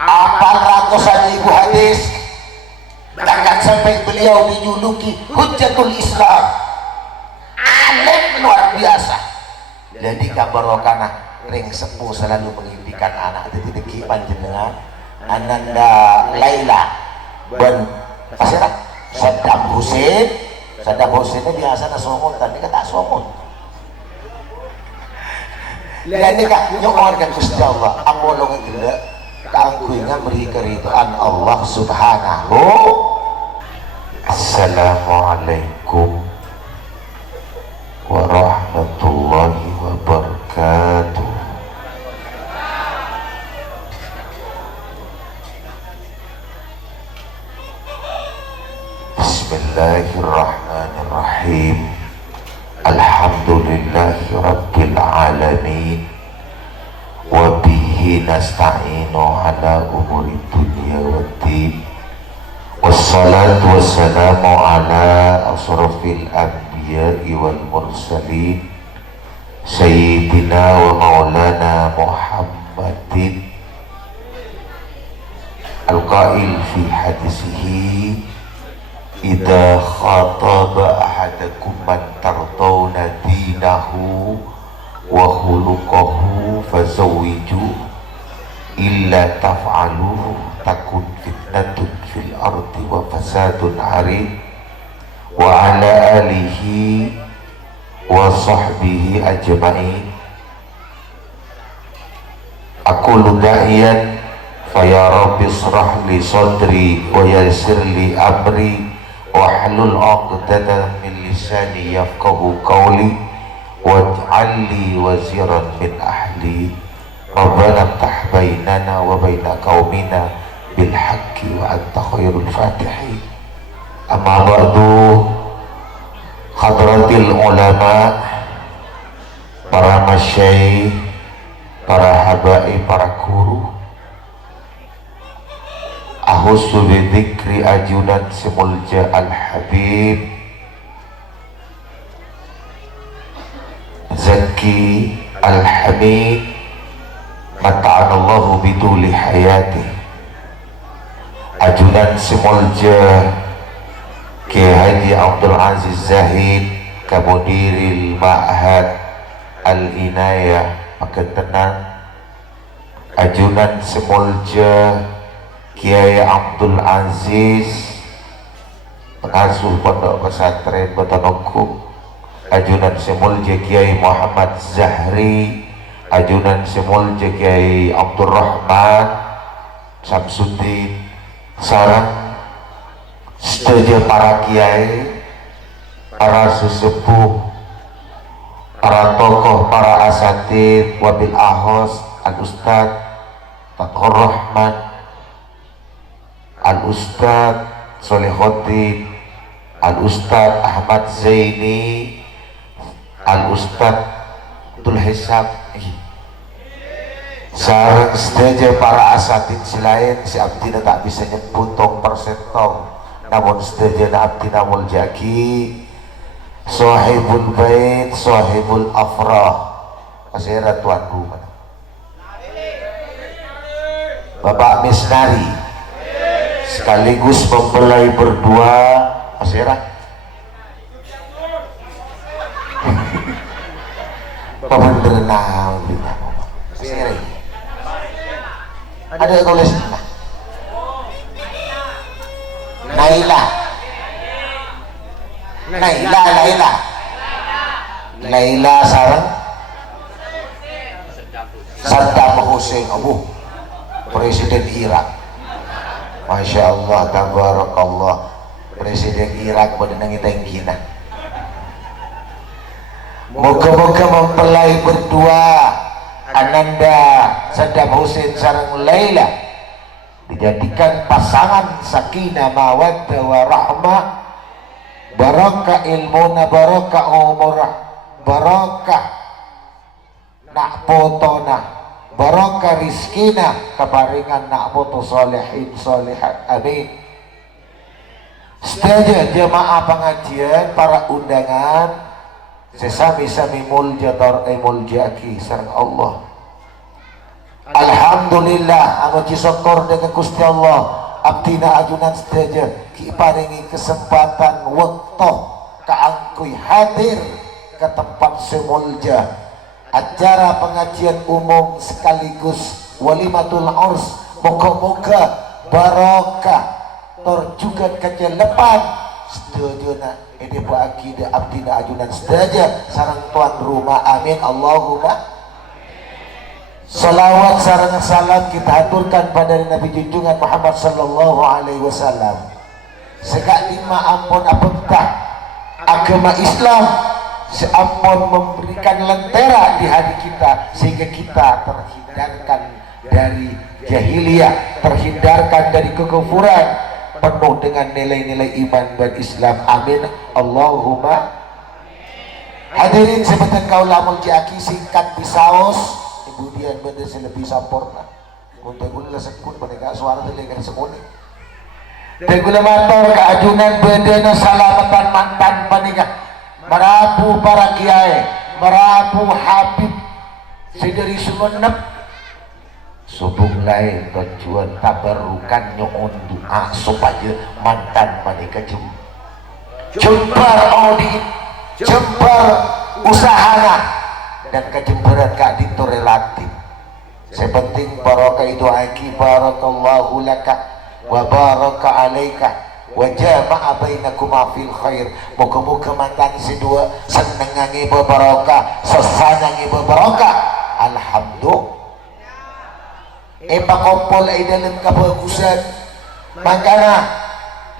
Apal ratusan ribu hadis, bahkan sampai beliau dijuluki Hujjatul Islam, alim luar biasa. Jadi kabarokana ring sepuh selalu mengimpikan anak deki panjenengan Ananda Laila ben pasiran Saddam Hussein. Saddam Hussein biasa na somon, tapi kata somon. Lain ka nyuon kan Gusti Allah, amolong gila kaangkuingan beri keridhaan Allah Subhanahu. Assalamualaikum warahmatullahi wabarakatuh. Bismillahirrahmanirrahim. Alhamdulillahi rabbil alamin. Wa bihi nasta'inu ala umuri dunya waddin. Wassalatu wassalamu ala asrafil anbiya'i wal mursalin Sayyidina wa maulana Muhammadin al-qail fi hadisihi idza khataba ahadakum man tardawna dinahu wa khuluquhu fazawwiju illa taf'aluhu takun fitnatun fil ardi wa fasadun arid. Wa ala alihi wa sahbihi ajma'in. Aqulu da'iyan faya rabbi israh li sadri wa yassir li amri wahlul 'uqdatam min lisani yafqahu qawli waj'al li waziran min ahli. Rabbana ftah bainana wa baina qaumina bil haqqi wa anta khairul fatihin. Amma ba'du, hadratil ulama, para masyayikh, para habaib, para guru, ahussu bidzikri ajudan simulja al-habib Zaki al-Hamid mata'anallahu biduli hayati. Ajudan simulja Kiai Haji Abdul Aziz Zahid Kamudiril Ma'had Al-Inayah Makentenan. Ajudan simulja Kiai Abdul Aziz pengasuh pondok pesantren Botonongku. Ajudan semulja Kiai Muhammad Zahri. Ajudan semulja Kiai Abdul Rahman Samsuddin. Sarang setuju para kiai, para sesepuh, para tokoh, para asatid, wabil ahos al-ustad Fathur Rahman, al-ustad Solihuddin, al-ustad Ahmad Zaini, al-ustad Abdul Hisab. Sarang setuju para asatid selain si abdi tak bisa nyebut tong persentong, namun setuju abdi namul jaki sahibul bait sahibul afrah masira tuan rumah Bapak Misnari sekaligus mempelai berdua masira pemendenang bina masira ada yang tulis Naila Laila sarang Saddam Hussein Presiden Irak. Masya Allah, tabarakallah. Presiden Irak menenangi tengkina. Moga-moga mempelai berdua Ananda Saddam Hussein sarang Laila dijadikan pasangan sakinah mawaddah warahmah, barakah ilmuna, barakah umurah, barakah nak potona, barakah rizkina, kebaringan nak poto solehin solehat. Amin. Setuju jemaah pengajian, para undangan, sesami-sami mulja dar muljaki sareng Allah. Alhamdulillah amuji syukur dengan Gusti Allah abdina ajunan sedaja kiparingi kesempatan waktu kaangkuy hadir ke tempat semulja acara pengajian umum sekaligus walimatul urs. Moga-moga barokah terjugan kejelepan sedajana ini bagi abdina ajunan sedaja sareng tuan rumah amin Allahumma. Salawat sareng salam kita aturkan pada Nabi junjungan Muhammad sallallahu alaihi wasallam. Sekali ampun apentah agama Islam seampun memberikan lentera di hati kita sehingga kita terhindarkan dari jahiliyah, terhindarkan dari kekufuran, penuh dengan nilai-nilai iman dan Islam. Amin Allahumma. Hadirin sebentar kaulah muljiaki singkat bisaos kemudian benda lebih sampurna untuk gula sekut mereka suara terdengar semuanya tegula mator keajunan bedena salamatan mantan panikah merapu para kiai merapu habib sedari sumenep subung lain tujuan tabarukan nyoon doa supaya mantan panikah jembar audit jembar usahana dan kejembaran keadaan itu relatif. Sepenting barokah itu aki barakallahu laka wa baraka alaika wa jama'a bainakuma fil khair. Moga-moga mantan sedua senengangi bebarokah sesanangi bebarokah. Alhamdulillah kumpul dalam kebagusan makanya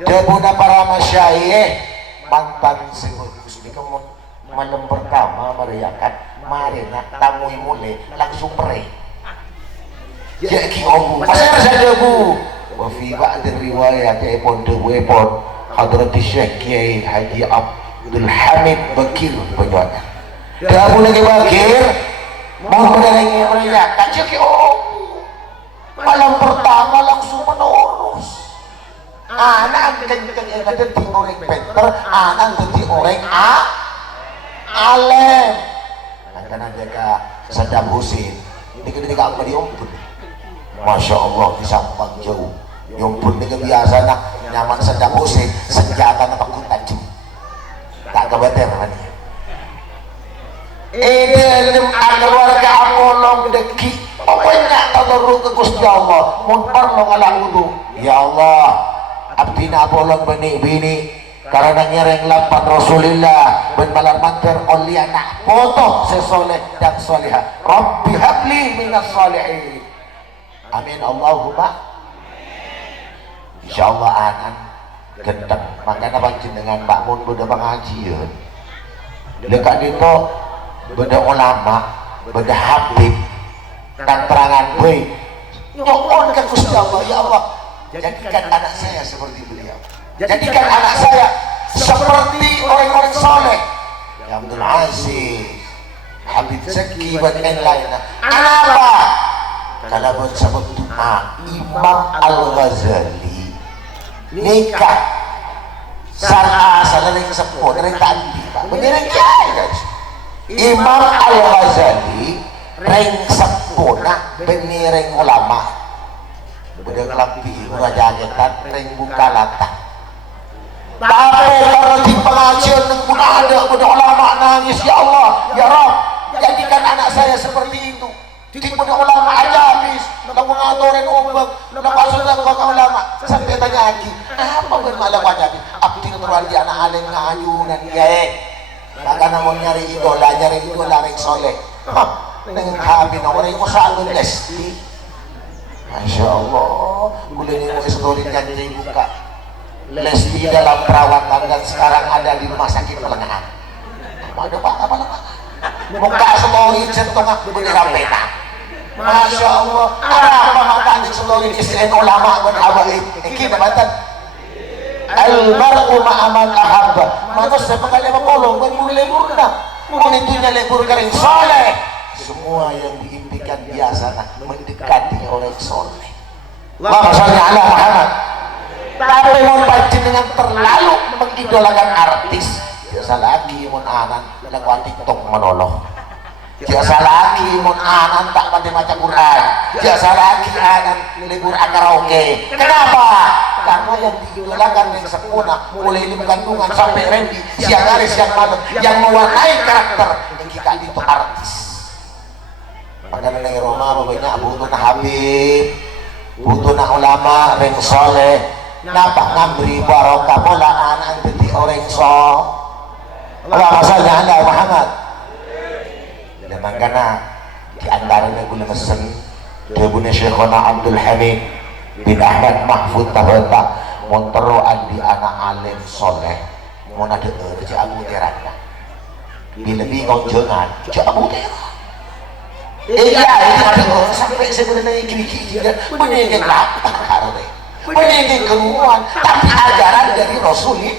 debuna para masyayikh mantan sebagus ini kamu malam pertama meriakan mari nak tamui mulai langsung pere ya ki obu pasal saja bu wa fi ba'd riwayat epon de wepon hadrat Syekh Kiai Haji Abdul Hamid Bakir banyak dah boleh Bakir mau menerangi meriakan ya ki obu malam pertama langsung menerus anak kenceng di orang Peter anak di orang Alem karena jaga Saddam Hussein ini ketika apa diompun Masya Allah di sampang jauh nyompun ini kebiasaan nyaman Saddam Hussein senjata apa kuntajum tak kebater kan dalam keluarga Apolong deki banyak tadaruk ke Gusti Allah muntar lo ngalah wudu ya Allah abdina Apolong bini karena nyereng lapan Rasulullah ben malar manter oli anak foto sesoleh dan solehah Rabbi habli minas solihin amin Allahumma. Insyaallah anan gendeng makanya pancen dengan Mbak Mun beda pengajian dekat itu beda ulama beda habib dan terangan baik nyokon ke Gusti Allah ya Allah jadikan anak saya seperti beliau jadikan anak saya seperti orang-orang soleh ya Abdul Aziz Habib Zaki dan yang lainnya. Kenapa? Karena bersama doa Imam Al-Ghazali nikah salah yang kesepuluh dari tadi Pak beneran guys Imam Al-Ghazali reng sepuna benereng ulama bener lampi raja jetat reng buka latak tapi kalau di pengajian pun ada ulama nangis ya Allah ya Rabb jadikan anak saya seperti itu di ulama aja habis nak mengatorin ombak nak maksudnya ke ulama sampai tanya lagi apa bermalam wajah abdi nuruan di anak alim ngayunan ya karena mau nyari idola yang soleh dengan kami nomor yang usaha lesti Masya Allah boleh nih mau story janji buka Lesti dalam perawatan dan sekarang ada di rumah sakit lengan. Ada apa muka selorin centongak beneran peta. Masya Allah apa makan selorin istri ulama berhabaib ini namanya almar'u ma'aman ahabba manusia pengali mengolong mulai murna menitunya lebur kering soleh semua yang diimpikan biasa mendekati orang soleh Allahumma sholli ala Muhammad. Tapi mau baca dengan terlalu mengidolakan artis biasa lagi mau anak lakukan TikTok menolong Jasa lagi mun anan tak pandai maca Quran, jasa lagi anan libur karaoke. Kenapa? Karena yang diidolakan yang sempurna mulai lima kandungan sampai Randy siang hari siang malam yang mewarnai karakter yang kita itu artis. Padahal nang Roma banyak butuh na Habib, butuh na ulama reng soleh, napa ngambri barokah bola anak jadi orang so. Apa masalahnya Anda Muhammad? Makanya di antaranya gula mesen Debune Syekhona Abdul Hamid bin Ahmad Mahfud Tabata Montero adi anak alim soleh mau ada kerja Abu Terana lebih konjongan kerja Abu Terana iya itu ada sampai sebenarnya gini-gini meninggal lapar karena meninggal keruan tapi ajaran dari Rasulullah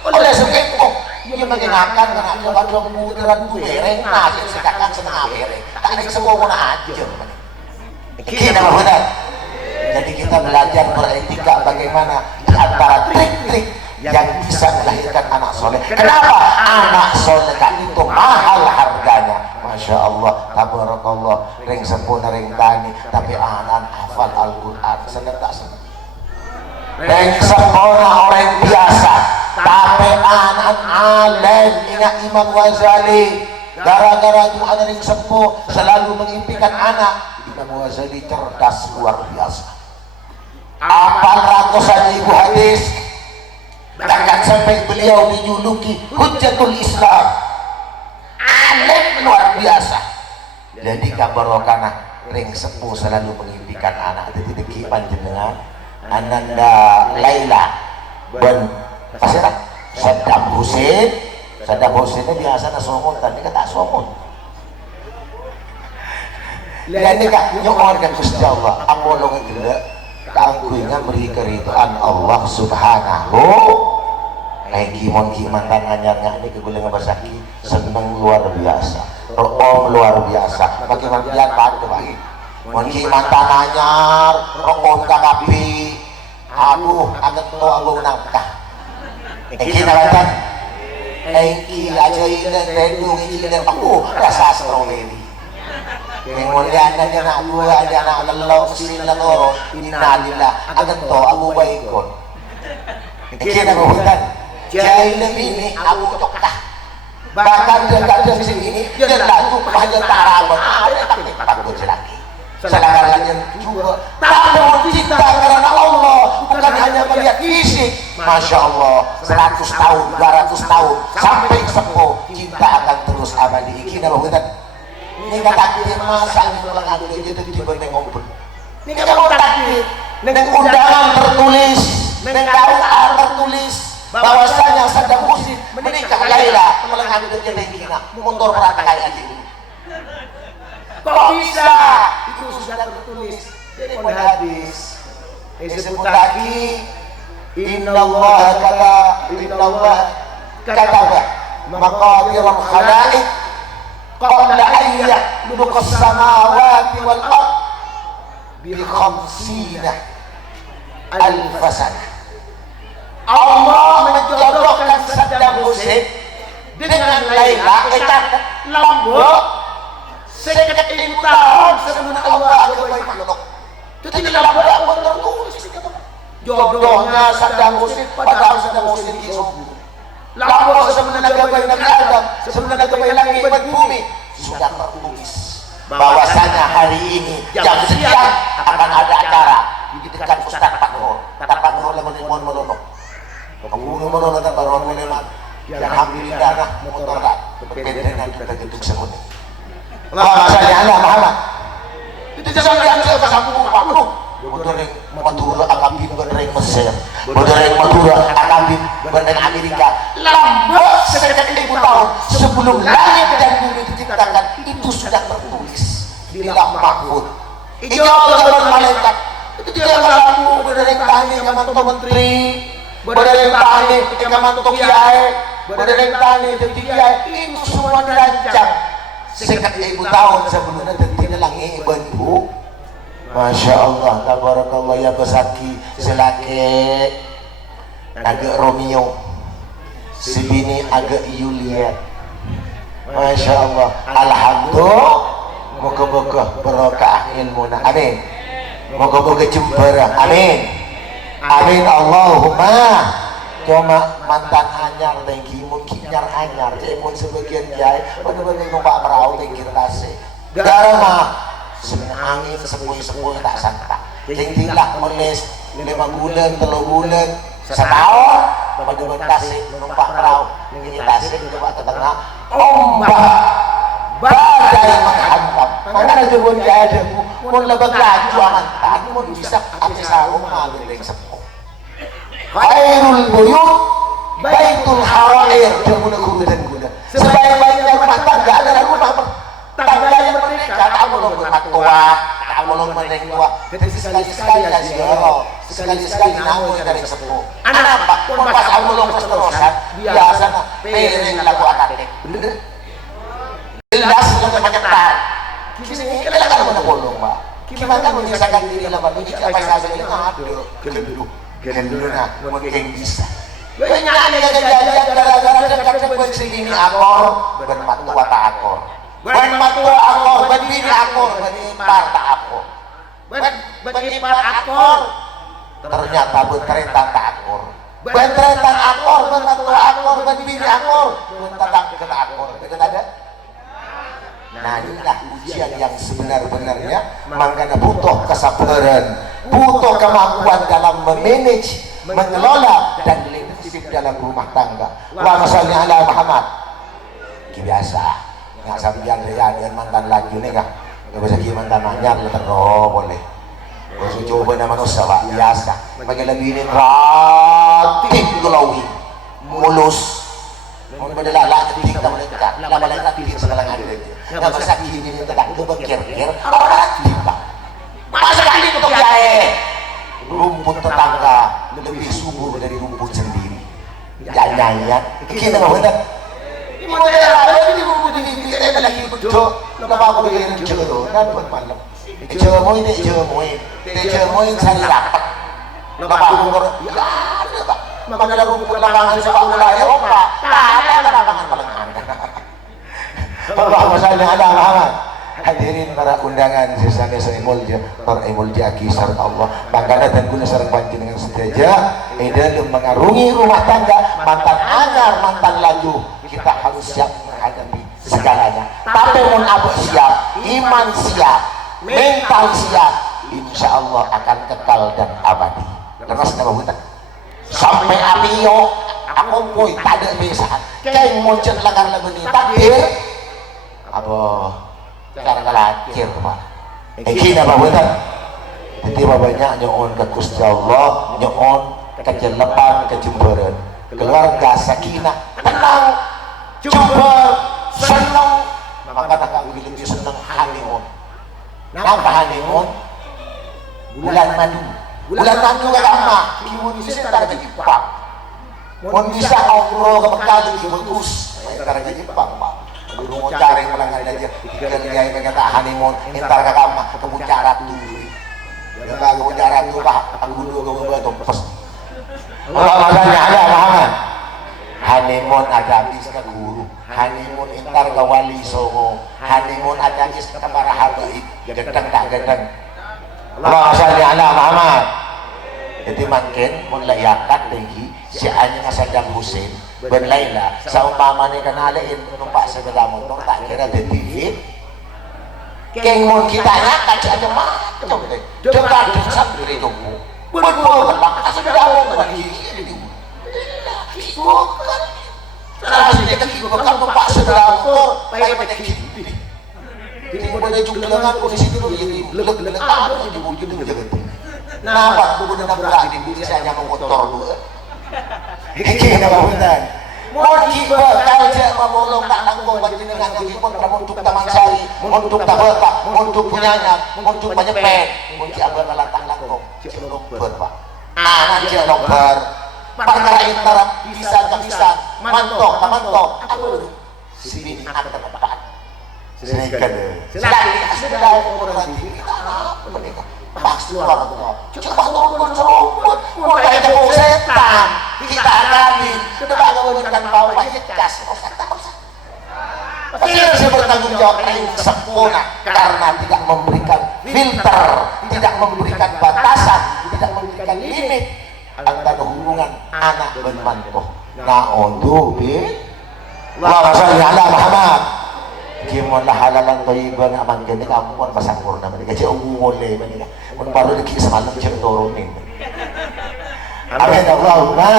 oleh sebab itu dia mengenakan karena coba putaran bereng nasi sedangkan setengah bereng tak ada semua mana aja kita benar jadi kita belajar beretika bagaimana di antara trik-trik yang bisa melahirkan anak soleh. Kenapa? Anak soleh itu mahal harganya. Masya Allah, tabarakallah, ring sempurna ring tani tapi anak hafal Al-Quran senang tak senang ring sempurna orang biasa tapi anak alim. Ingat Imam Ghazali gara-gara itu anak yang sepuh selalu mengimpikan anak. Imam Ghazali cerdas luar biasa, apal ratusan ribu hadis, bahkan sampai beliau dijuluki Hujjatul Islam, alim luar biasa. Jadi kabarokana ring sepuh selalu mengimpikan anak. Jadi panjenengan Ananda Laila dan Pasirah Saddam Hussein ini biasa na somon tapi kata somon dan ini kak nyokor kan Gusti Allah apolong gila keangkuinya beri keriduan Allah subhanahu kimon tangannya ini kegulingan bersaki seneng luar biasa rokom luar biasa bagaimana dia pada bagi mon tangannya rokom kakapi aduh agak to aku nangkah kita katakan Eki aja ini tendung ini aku rasa stroberi kemudian ada anak dua ada anak lelok sila loro innalillah agak to aku baikon kita ngomongkan jahil ini aku cokah bahkan dia di sini dia lalu pada taraban ada takut lagi sedangkan juga tak cinta karena Allah bukan hanya melihat fisik. Masya Allah 100 tahun 200 tahun sampai sepuh cinta akan terus abadi. Kita bukan ini kata dia masa itu akan jadi tiba-tiba ngobrol ini kalau takdir dengan undangan tertulis dengan doa tertulis bahwasanya Saddam Hussein menikah Laila mengambil jadi kita motor perakai aja kok bisa itu sudah tertulis di hadis disebut lagi innallah kataba maqadirul khalaiq qabla an yakhluqa as-samawati wal ard bi 50 alf sanah. Allah menjodohkan Saddam Hussein dengan Laila lombok sekitar 1000 tahun sebelum Allah berbaik makhluk. Itu tidak Allah tertulis jodohnya Saddam Hussein padahal Saddam Hussein itu lapor sebenarnya baik Nabi Adam sebenarnya baik langit bumi sudah tertulis bahwasanya hari ini jam sekian akan ada acara di dekat Ustaz Pak Nur. Kata Pak Nur lemon menolong. Kamu menolong tak baru menolong. Alhamdulillah nah motor tak kependenan kita gedung sebut. Masalahnya anda Muhammad itu jangan yang saya sambung Pak Nur. Bodoreng Madura akabin bodoreng Mesir, bodoreng Madura akabin bodoreng Amerika. Lambat sekitar 1000 tahun sebelum langit dan bumi diciptakan itu sudah tertulis di lauh mahfuz. Ijazah malaikat itu dia lalu bodoreng tani yang mantu menteri, bodoreng tani yang mantu kiai, bodoreng tani jadi kiai itu semua dirancang sekitar 1000 tahun sebelumnya tentunya langit bentuk. Masya Allah, tabarakallah ya besaki selake agak Romeo, si bini agak Juliet. Masya Allah. Alhamdulillah. Moga-moga barokah ilmuna. Amin. Moga-moga jembara. Amin. Amin Allahumma. Cuma mantan anyar tinggi mungkin nyar anyar. Jadi pun sebagian jaya bener-bener numpak perahu tinggi tasik. Dharma angin sepuluh tak sangka. Tinggilah menis 5 bulan, 3 bulan, setahun bener-bener tasik numpak perahu tinggi tasik numpak ke tengah ombak badai menghantam. Mana jebon jaya debu mun lebek laju amantan mun bisa ati sarung maling sepuh. Khairul buyut baitul hawair debu guru dan guna. Sebaik-baiknya rumah tangga adalah rumah tangga yang merdeka. Tak boleh berfatwa, tak boleh menengwa. Jadi sekali-sekali ziarah, sekali-sekali namun dari sepuh. Anak apa? Pun pas awalong terus-terusan biasanya piring lagu akademik. Bener? Jelas lagu menyebar. Kini kita kan mau bolong, Pak. Gimana menyelesaikan diri lawan ini apa saja ini aduh, gendut nah, mungkin bisa. Banyak ada gara-gara dekat segini akor, bermatua tak akor. Bermatua akor, berdiri akor, beripar tak akor. Beripar akor, ternyata berteretan tak akor. Berteretan akor, bermatua akor, berdiri akor, bertetap kena akor. Betul ada? Nah inilah ujian yang sebenar-benarnya. Makanya butuh kesabaran, butuh kemampuan dalam memanage, mengelola dan leadership dalam rumah tangga. Allahumma sholli ala Muhammad. Biasa nggak sambian dengan mantan lagi nih kah nggak bisa gimana mantan anyar terus boleh harus coba nama manusia pak biasa bagi lebih ini ratik gelawi mulus mau berdelah ketik kamu dekat lama lagi ketik sebelah ada nggak bisa gini tegak kebekir-kir orang tiba masa kali untuk jahe rumput tetangga lebih subur dari rumput sendiri jangan ya kita mau betul ini rumput ini lagi betul kenapa aku bikin jero kan malam jemoin cari rapat kenapa aku ya ada pak makanya rumput lapangan sepak bola Eropa ada lapangan pelengan. Allahumma sholli ala Muhammad. Hadirin para undangan sesane Emulja Tor Emulja kisar Allah bangkana dan guna sareng panjenengan sedaja dalam mengarungi rumah tangga mantan anyar mantan laju kita harus siap menghadapi segalanya. Tapi mun abah siap, iman siap, mental siap, insya Allah akan kekal dan abadi. Terus nama buta sampai apiyo aku pun tak ada biasaan kayak muncul lagar lagu ini takdir abah cara kelakir pak ini apa buta jadi babanya nyoon ke Gusti Allah nyoon kejelepan kejemberan keluarga sakinah tenang jember senang maka tak lebih senang honeymoon napa honeymoon bulan madu agama kimun bisa tak jadi Jepang mun bisa ngobrol ke Mekah di Bagus tak jadi Jepang pak dulu mau cari melangan aja tinggal dia yang kata honeymoon entar ke kamar ketemu carat dulu ya gak ketemu carat dulu pak aku dulu ke bawah pes Allah makanya ada Muhammad honeymoon ada habis ke guru honeymoon entar ke wali songo honeymoon ada habis ke para habaib gedeng tak gedeng Allah makanya ada Muhammad. Jadi makin melayakan tinggi si Anya Saddam Hussein ben Laila saumpamane kenalain numpak sepeda motor tak kira detivit keng mun kita nyakan aja macam dekat sambil itu betul kan sepeda motor lagi bukan terus dia kan numpak sepeda motor pakai detivit jadi boleh juga dengan kondisi itu lelek apa jadi mungkin jaga kenapa bukan nabrak di budi saja mengotor lu ini apa benar mau kiba kalja mamolong tak nanggung panjenengan kaki pun untuk taman sari untuk tabata untuk punyanya untuk penyepet untuk abang latak langkong cek nomor pak anak cek nomor perkara intara bisa mantok aku sini ada tempat sini kan selagi orang TV pasti orang tua coba turun seruput mulai jauh setan kita alami kita gak menggunakan bawah cas Pastilah saya bertanggung jawab yang sempurna karena tidak memberikan filter, tidak memberikan batasan, tidak memberikan limit antara hubungan anak dan mantu. Nah untuk Allahumma sholli ala Muhammad. Gimana halalan thayyiban aman gani kamu pun pasangkurna mereka cek umule mereka pun baru dikit semalam cek turunin. Amin Allahumma.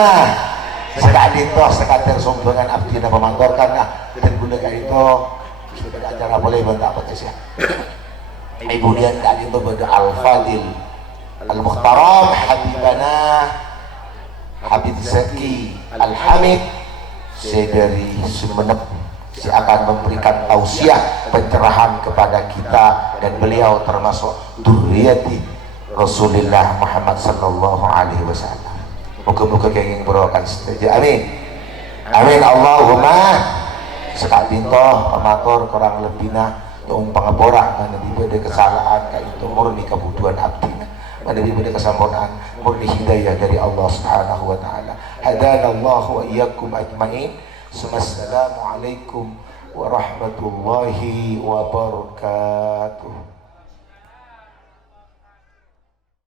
Sekali itu sekater sumbangan abdi na pemangkor karena dan guna kali itu sudah acara boleh benda apa sih? Ibu dia kali itu pada Al-Fadil Al-Mukhtaram Habibana Habib Zaki Al-Hamid saya dari Sumeneb. Saya akan memberikan tausiah pencerahan kepada kita dan beliau termasuk dzurriyyati Rasulullah Muhammad sallallahu alaihi wasallam. Muka-muka kenging berokan setuju. Amin. Amin Allahumma. Sekak bintoh pematur kurang lebihna yung pangaborak mana diberi kesalahan ka itu murni kebutuhan abdina. Mana diberi kesempurnaan murni hidayah dari Allah Subhanahu wa taala. Hadanallahu wa iyyakum ajmain. Assalamualaikum warahmatullahi wabarakatuh.